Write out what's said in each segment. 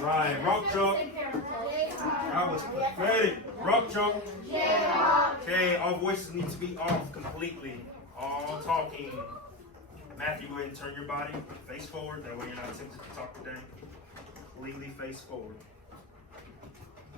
Right, rock chalk. That was pathetic. Rock chalk. Okay, all voices need to be off completely. All talking. Matthew, go ahead and turn your body face forward. That way you're not tempted to talk today. Completely face forward.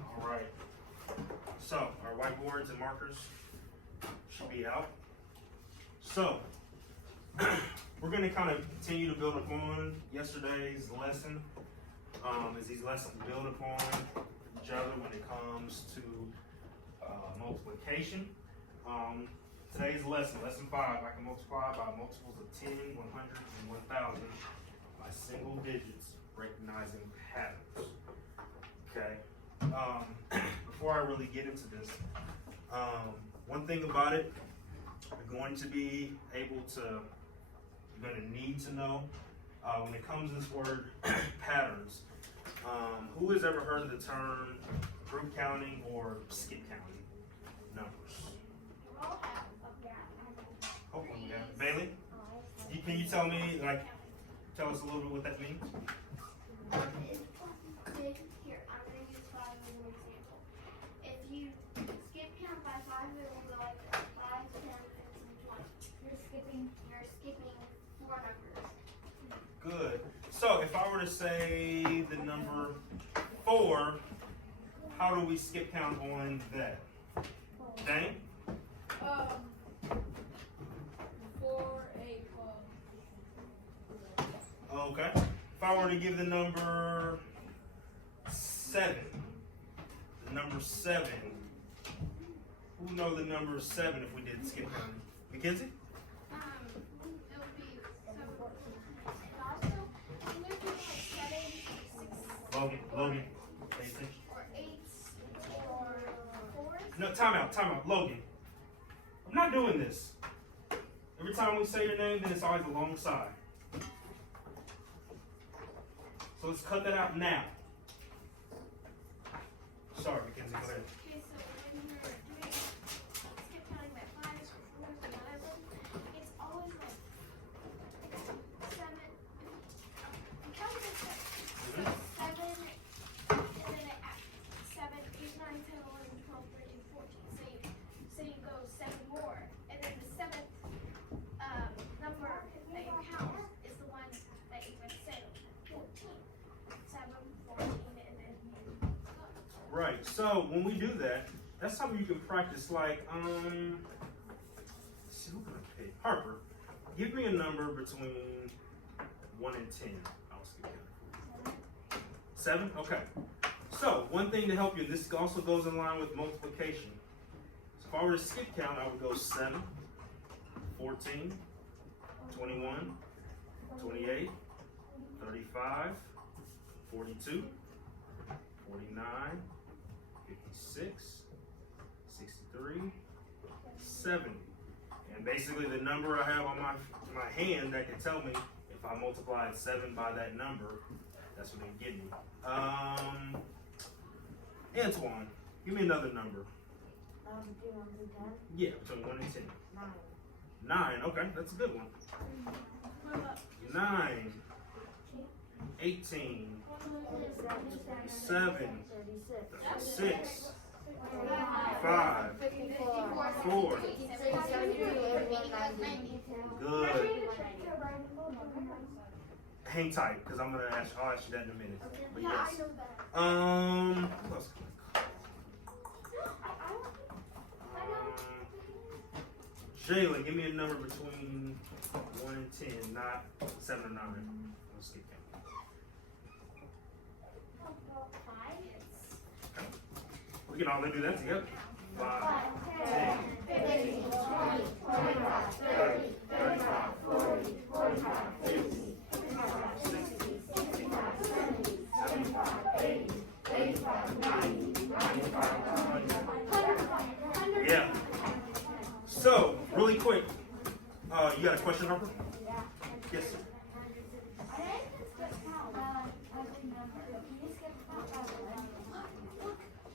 All right. So, our whiteboards and markers should be out. So, we're going to kind of continue to build upon yesterday's lesson. As these lessons build upon each other when it comes to multiplication. Today's lesson, lesson 5, I can multiply by multiples of 10, 100, and 1,000 by single digits, recognizing patterns. Okay. Before I really get into this, one thing about it, you're going to be able to, you're going to need to know when it comes to this word patterns. Who has ever heard of the term group counting or skip counting numbers? Oh, yeah. Bailey, can you tell me, tell us a little bit what that means? Here, I'm going to use 5 as an example. If you skip count by 5, it will go like this. 5, 10, 15, 20. You're skipping 4 numbers. Good. So if I were to say the number 4, how do we skip count on that? Dane? 4, 8, 12. Okay. If I were to give the number 7, the number 7, who know the number 7 if we did skip counting? Mackenzie? It would be 7. Also, can there be like 7, 6, Logan. Pay attention. or 8, or 4? No, time out. Logan. I'm not doing this. Every time we say your name, then it's always alongside. So let's cut that out now. Sorry, Mackenzie, go ahead. Okay, so when you're doing skip counting by 5s or 4s or whatever, it's always like 7. Count it as 7. So 7, and then it adds 7, 8, 9, 10, 11, 12, 13, 14. So you go 7 more, and then the 7th number that you count is the one that you would say 14. 7, 14, and then you go. Right. So when we do that, that's something you can practice. Like, let's see, who can I pick? Harper, give me a number between 1 and 10. I'll skip that. 7. Okay. So one thing to help you, this also goes in line with multiplication. So if I were to skip count, I would go 7, 14, 21, 28, 35, 42, 49, 56, 63, 70. And basically the number I have on my hand that can tell me if I multiplied 7 by that number, that's what they give me. Antoine, give me another number. Do you want to do 10? Yeah, between 1 and 10. 9. 9, okay, that's a good one. 9, 18, 7, 6, 5, 4. Good. Hang tight, because I'll ask you that in a minute. But yes. Who else? Jayla, give me a number between 1 and 10, not 7 or 9. Let's skip count. 5. We can all do that together. 5, 10, 15, 20, 25, 30, 35, 40, 45, 50, 60, 65, 70, 75, 80, 85, 90, 95, 100. Yeah. So, really quick, you got a question, Harper? Yes, sir.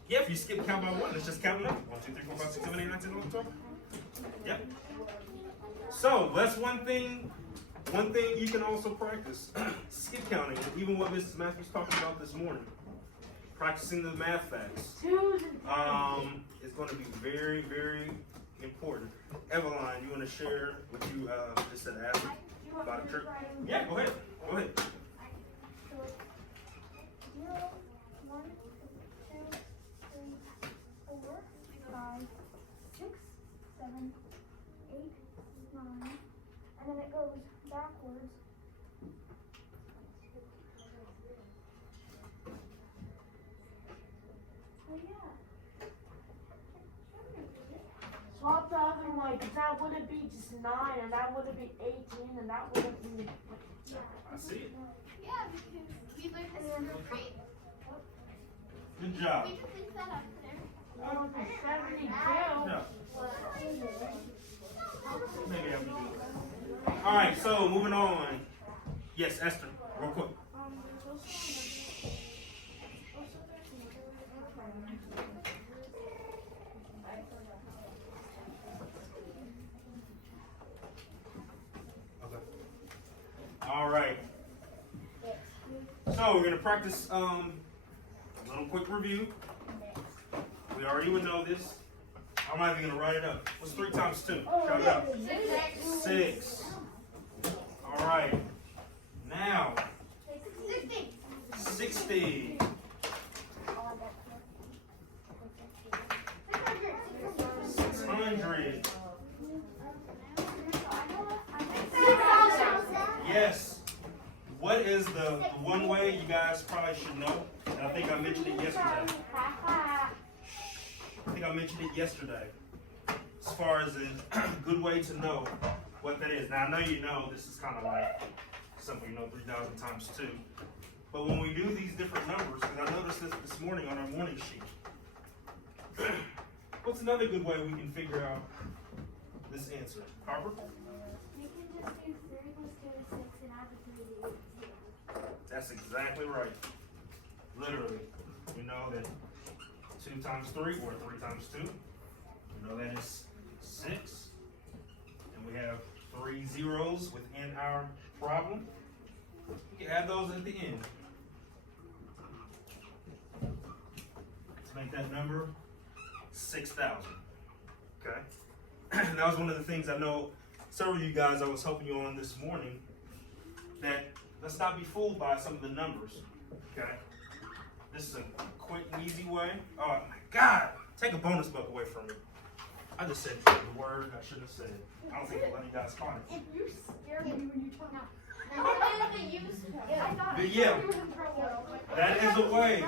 Yeah, if you skip count by 1, let's just count it up. 1, 2, 3, 4, 5, 6, 7, 8, 9, 10, 11, 12. Yep. So that's one thing One thing you can also practice, skip counting, even what Mrs. Matthews talked about this morning. Practicing the math facts. Is going to be very, very important. Eveline, you want to share what you just said about a church? Yeah, go ahead. Go ahead. 0, 1, 2, 3, 4, 5, 6, 7, 8, 9, and then it goes backwards. Oh yeah. Swap the other way, because that wouldn't be just 9, and that wouldn't be 18, and that wouldn't be. I see it. Yeah, because we learned this in third grade. Good job. We can leave that up there. That would be 72. Yeah. Maybe I will do it. All right, so moving on. Yes, Esther, real quick. Okay. All right. So we're gonna practice a little quick review. We already would know this. I'm not even gonna write it up. What's 3 times 2? Shout it out. 6. All right. Now, 60. 600. Yes. What is the one way you guys probably should know? And I think I mentioned it yesterday. As far as a good way to know what that is. Now I know you know this is kind of like something, 3,000 times 2. But when we do these different numbers, because I noticed this morning on our morning sheet, what's another good way we can figure out this answer? Harper? You can just do 3 plus 2 is 6 and add the 3 to 0. That's exactly right. Literally. We know that 2 times 3 or 3 times 2. We know that is 6. And we have 3 zeros within our problem. We can add those at the end. Let's make that number 6,000. Okay? That was one of the things I know several of you guys I was helping you on this morning, that let's not be fooled by some of the numbers. Okay? This is a quick and easy way. Oh my God! Take a bonus buck away from me. I just said the word I shouldn't have said. I don't think a lot of you guys caught it. You scared me when you told me. But yeah, that is a way.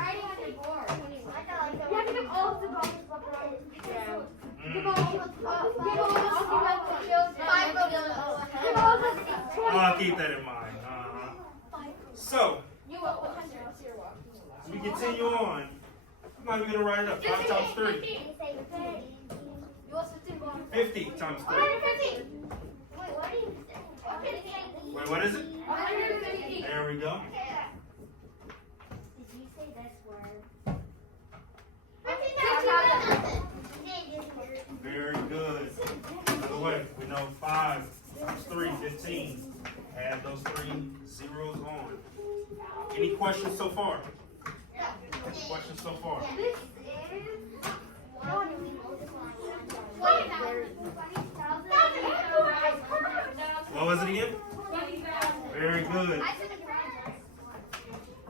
I'll keep that in mind. So, as we continue on, I'm not even going to write it up. 5 times 3. 50 times 3. Wait, what is it? There we go. Did you say this word? Very good. By the way, we know 5 times 3, 15. Add those 3 zeros on. Any questions so far? Any questions so far? What was it again? Very good.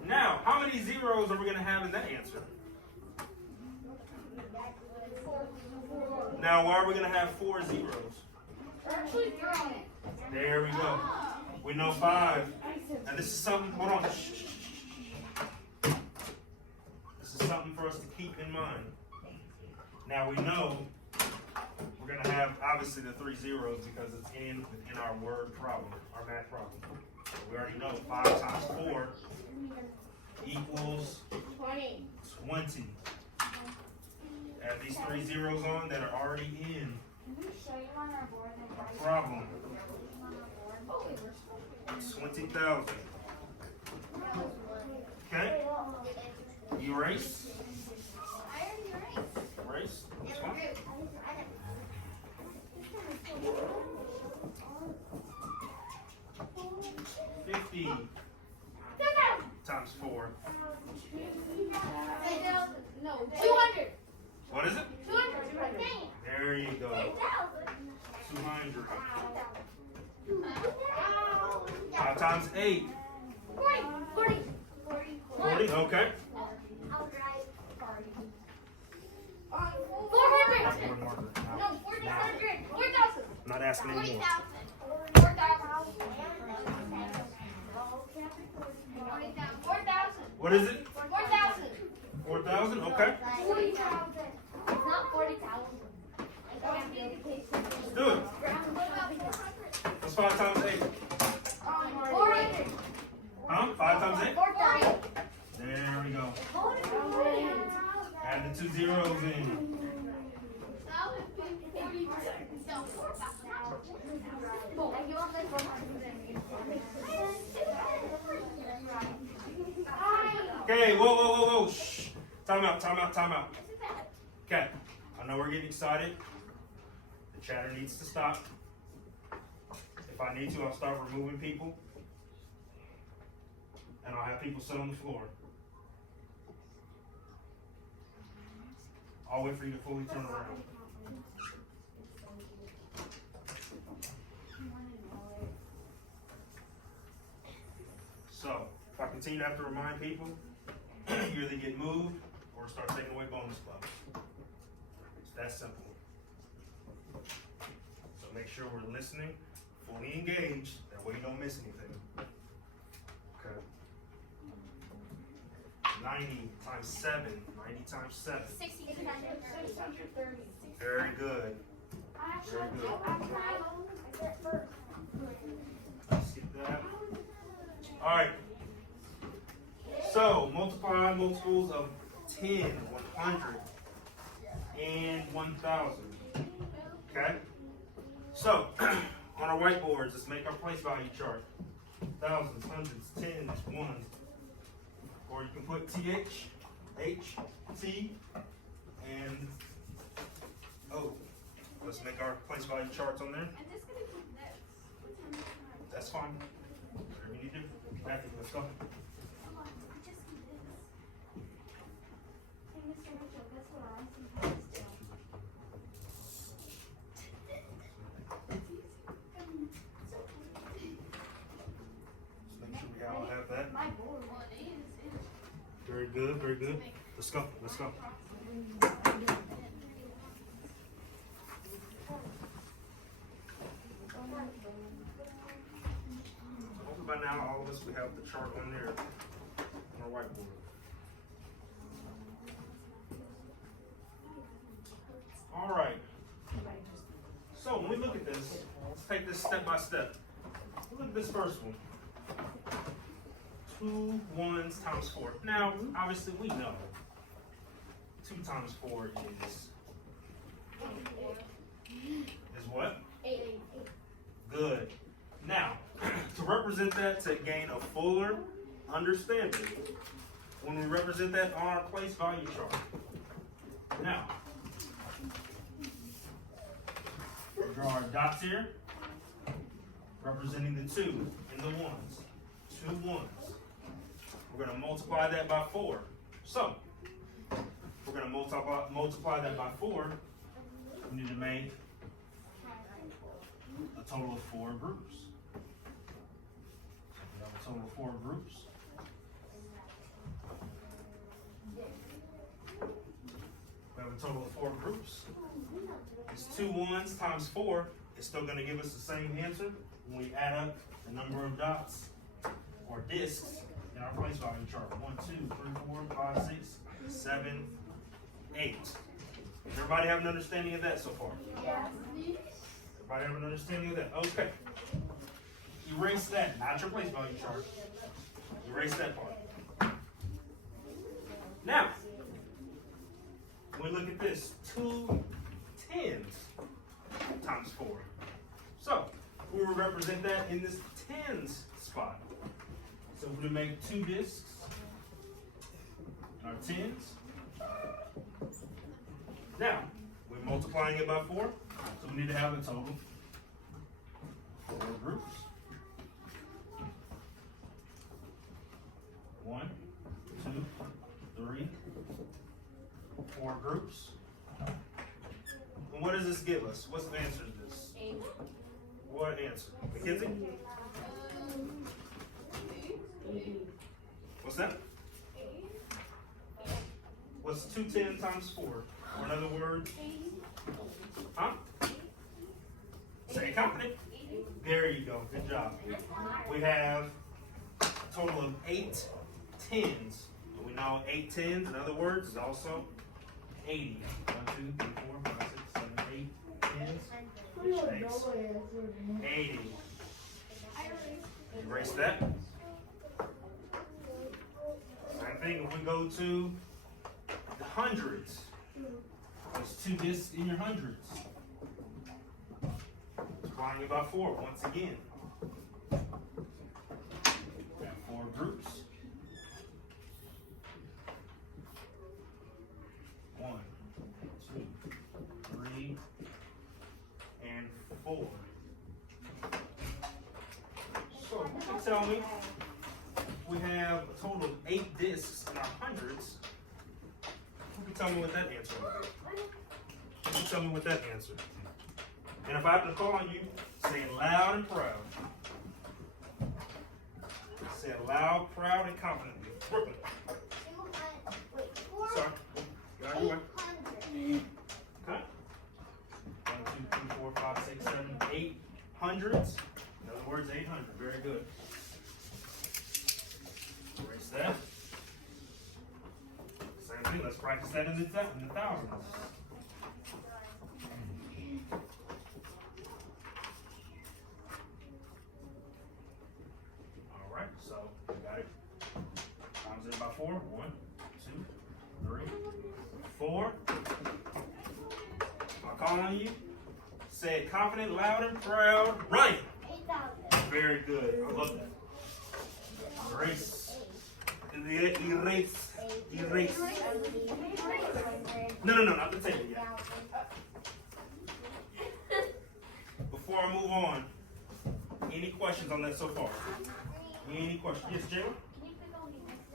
Now, how many zeros are we going to have in that answer? Now, why are we going to have 4 zeros? There we go. We know 5. And this is something, hold on. This is something for us to keep in mind. Now, we know we're going to have, obviously, the 3 zeros because it's within our word problem, our math problem. So we already know 5 times 4 equals 20. Add these 3 zeros on that are already in our problem. 20,000. Okay? Erase. Erase. That's fine. 50 times 4. No, 200. What is it? 200. There you go. 200. 5 times 8. 40. 40, okay. 400. One marker. No, 4,000. 4,000. I'm not asking anymore. 4,000. What is it? 4,000. 4,000, okay. 40,000. It's not 40,000. Let's do it. What's 5 times 8? 400. Huh? 5 times 8? 4,000. There we go. Add the 2 zeros in. Okay, whoa. Shh. Time out. Okay, I know we're getting excited. The chatter needs to stop. If I need to, I'll start removing people. And I'll have people sit on the floor. I'll wait for you to fully turn around. So, if I continue to have to remind people, you either get moved or start taking away bonus clubs. It's that simple. So make sure we're listening, fully engaged, that way you don't miss anything. Okay. 90 times 7. 90 times 7. 630. Very good. Very good. Skip that. Alright. So, multiply multiples of 10, 100, and 1,000. Okay? So, on our whiteboards, let's make our place value chart. Thousands, hundreds, tens, ones. Or you can put TH, H, T, and O. Let's make our place value charts on there. That's fine. Whatever you need to do. Matthew, let's go. Just make sure we all have that. Very good, very good. Let's go. Hopefully by now all of us we have the chart on there on our whiteboard. All right. So when we look at this, let's take this step by step. Look at this first one. 2 1s times 4. Now, obviously we know 2 times 4 is what? 8. Good. Now, to represent that, to gain a fuller understanding, when we represent that on our place value chart. Now, we draw our dots here, representing the 2 and the 1s. 2 1s. We're going to multiply that by 4. So, we're going to multiply that by 4. We need to make a total of 4 groups. We have a total of 4 groups. We have a total of 4 groups. It's 2 1s times 4. It's still going to give us the same answer when we add up the number of dots or discs in our place value chart. 1, 2, 3, 4, 5, 6, 7, 8. Does everybody have an understanding of that so far? Everybody have an understanding of that? Okay. Erase that, not your place value chart. Erase that part. Now, when we look at this, 2 10s times 4. So, we will represent that in this tens spot. So we're going to make 2 discs in our tens. Now, we're multiplying it by 4, so we need to have a total of 4 groups. 1, 2, 3, 4 groups. And what does this give us? What's the answer to this? 80. What answer? Mackenzie? 80. What's that? 80. What's 210 times 4? Or in other words, 80. huh? Say it confident. 80. There you go. Good job. We have a total of 8 tens. And we know 8 tens, in other words, is also 80. 1, 2, 3, 4, 5, 6, 7, 8 tens. We don't Makes know what answer. 80. I erased. Erase that. Same thing if we go to the hundreds. There's 2 discs in your hundreds. Multiplying it by 4 once again. We have 4 groups. 1, 2, 3, and 4. So you can tell me we have a total of 8 discs in our hundreds. Who can tell me what that answer is? Who can tell me what that answer is? And if I happen to call on you, say it loud and proud. Say it loud, proud, and confidently. Brooklyn. Sorry. Got it away. 800. Okay. 1, 2, 3, 4, 5, 6, 7, 8 hundreds. In other words, 800. Very good. Erase that. Same thing. Let's practice that in the thousands. All right. So we got it. Times it by 4. 1, 2, 3, 4. I'll call on you. Say it confident, loud, and proud. Ryan. 8,000. Very good. I love that. Erase. Erase. Erase. No, not the table yet. Before I move on, any questions on that so far? Any questions? Yes, Jayla? Can you click on the next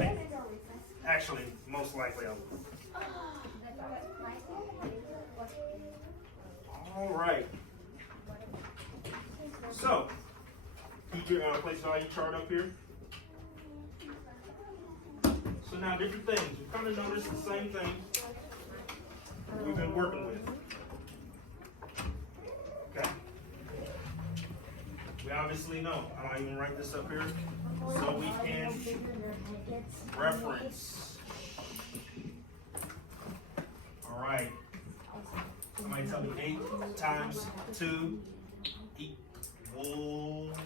time? Actually, most likely I will. All right. So, keep your place value chart up here. So now different things. We've kind of noticed the same thing we've been working with. Okay. We obviously know. I'll even write this up here so we can reference. All right. Somebody tell me 8 times 2 equals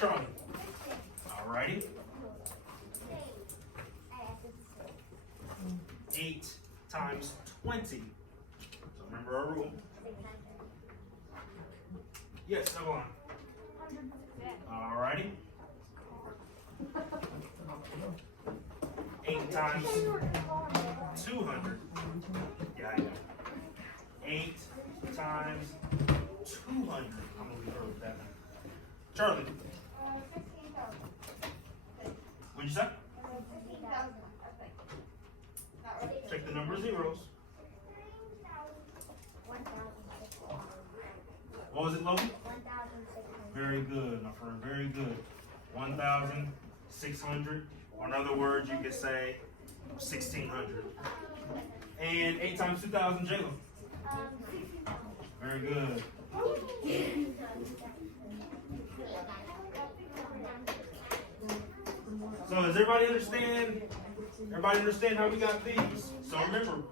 Charlie. All righty. 8 times 20. So remember our rule. Yes, Evelyn. All righty. 8 times 200. Yeah, I know. 8 times 200. I'm gonna leave her with that. Charlie, 15,000. what'd you say? 15,000. Check the number of zeros. 1,600. What was it, Logan? 1,600. Very good, my friend. Very good. 1,600. Or in other words, you could say 1,600. And 8 times 2,000, Jalen. 60,000. Very good. So does everybody understand? Everybody understand how we got these? So remember,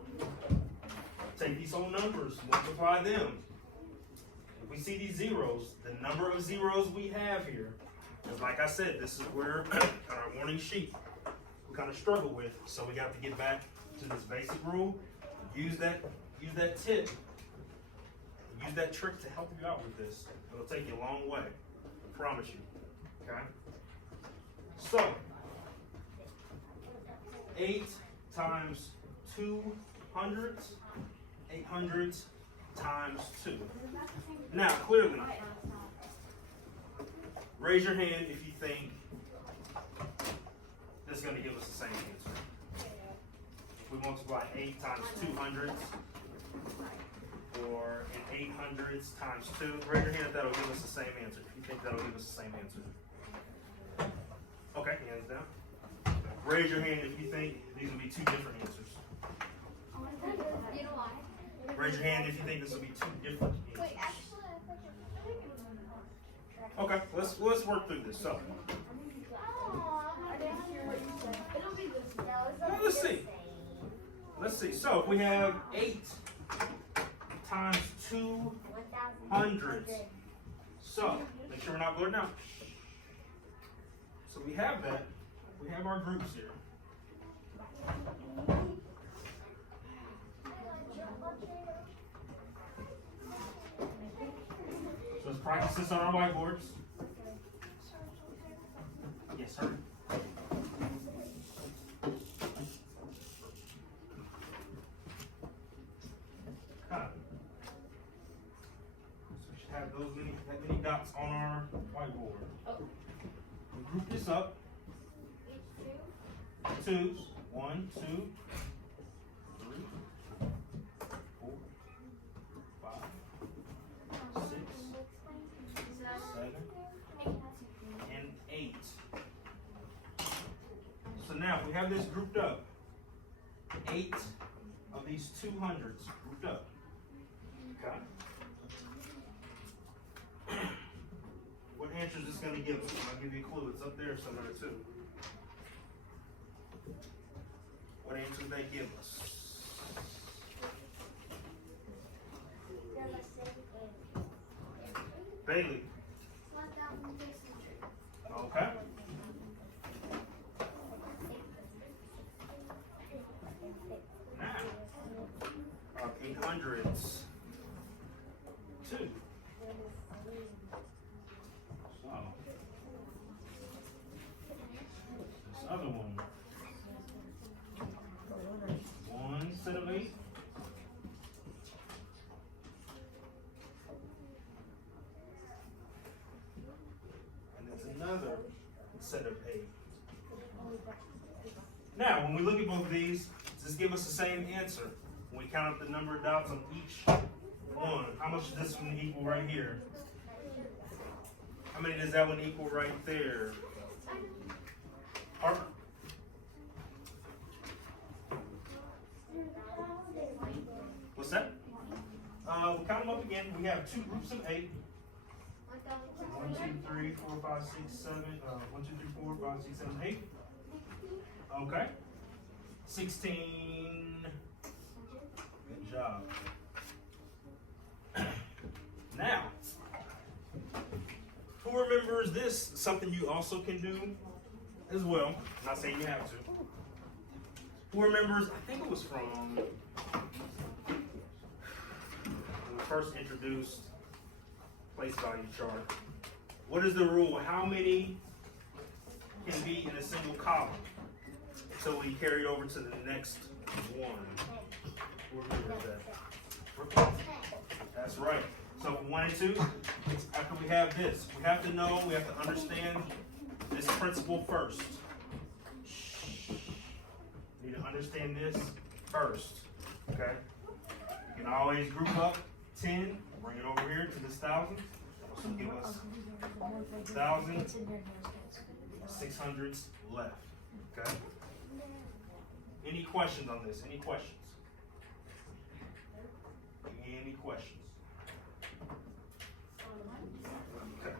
take these whole numbers, multiply them. If we see these zeros, the number of zeros we have here, because like I said, this is where our morning sheet we kind of struggle with. So we got to get back to this basic rule. Use that tip. Use that trick to help you out with this. It'll take you a long way. I promise you. Okay? So 8 times 2 hundredths, 8 hundredths times 2. Now, clearly, Raise your hand if you think this is going to give us the same answer. If we multiply 8 times 200, or an 800s times 2, raise your hand if that'll give us the same answer. If you think that'll give us the same answer. Okay, hands down. Raise your hand if you think these will be two different answers. You know why? Raise your hand if you think this will be two different Wait, answers. actually, I think Okay, let's work through this. So, I didn't hear what you said. It'll be the same. well, let's see. Let's see. So, if we have 8 times 200. So, make sure we're not blurting out. So, we have that. We have our groups here. So, let's practice this on our whiteboards. Yes, sir. So we should have that many dots on our whiteboard. We group this up. Twos. 1, 2, 3, 4, 5, 6, 7, and 8. So now if we have this grouped up, 8 of these 200s grouped up. Okay. What answer is this going to give us? I'll give you a clue. It's up there somewhere too. What answer did they give us? Bailey. Okay. Now, 800s. 2. So, this other one. 1 set of 8. And it's another set of 8. Now, when we look at both of these, does this give us the same answer? When we count up the number of dots on each one, how much does this one equal right here? How many does that one equal right there? Harper? What's that? We'll count them up again. We have 2 groups of 8. 1, 2, 3, 4, 5, 6, 7. 1, 2, 3, 4, 5, 6, 7, 8. Okay. 16. Good job. Now, who remembers this? Something you also can do as well. I'm not saying you have to. Who remembers? I think it was from when we first introduced place value chart. What is the rule? How many can be in a single column? So we carry it over to the next one. Who remembers that? That's right. So 1 and 2, after we have this, we have to know, we have to understand this principle first. We need to understand this first. Okay? You can always group up 10, bring it over here to this 1,000. So give us 1,000, 600s left. Okay? Any questions on this? Any questions? Any questions? Okay.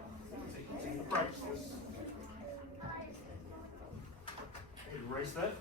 Continue to practice this. Erase that.